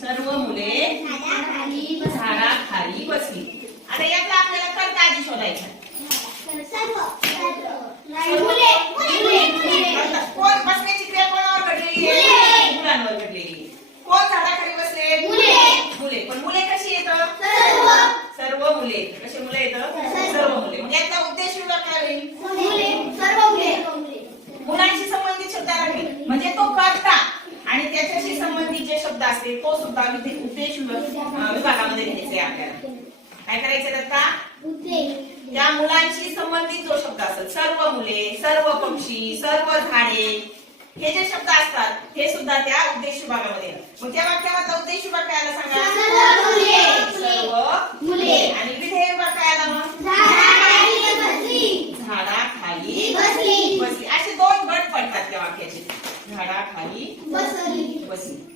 सर्व मुले झाडाखाली बसली. आता यातला आपल्याला कर्ता आधी शोधायचा. कोण बसण्याची क्रिया कोणावर घडलेली आहे? मुलांवर घडलेली आहे. कोण झाडाखाली बसले? मुले. पण मुले कशी येतात? सर्व मुले. कशी मुले येतात? सर्व मुले. मग याचा उद्देश काय होईल? मुलांशी संबंधित शब्द राहील म्हणजे तो कर्ता आणि त्याच्याशी संबंधित जे शब्द असते तो सुद्धा उद्देश विभागामध्ये घ्यायचे आपल्याला. काय करायचं आता? त्या मुलांशी संबंधित जो शब्द असेल, सर्व मुले, सर्व पक्षी, सर्व झाडे, हे जे शब्द असतात हे सुद्धा त्या उद्देश विभागामध्ये येतात. मग त्या वाक्याचा उद्देश विभाग काय आला सांगा? सर्व मुले. आणि विधेय विभाग काय आला? मग झाडाखाली बसली. असे दोन गट पडतात त्या वाक्याचे. झाडाखाली बसली.